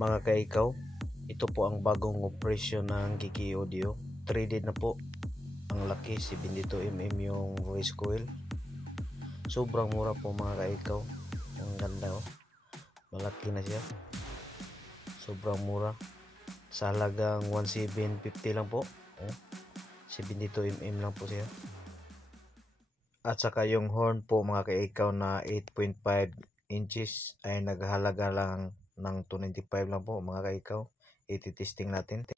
Mga kaikaw, ito po ang bagong operasyon ng Gigi Audio. 3D na po. Ang laki, 72mm yung voice coil. Sobrang mura po mga kaikaw. Ang ganda oh. Malaki na siya. Sobrang mura. Sa halagang 1,750 lang po. 72mm lang po siya. At saka yung horn po mga kaikaw na 8.5 inches ay naghahalaga lang ng 295 lang po mga kaikaw. Iti-testing natin.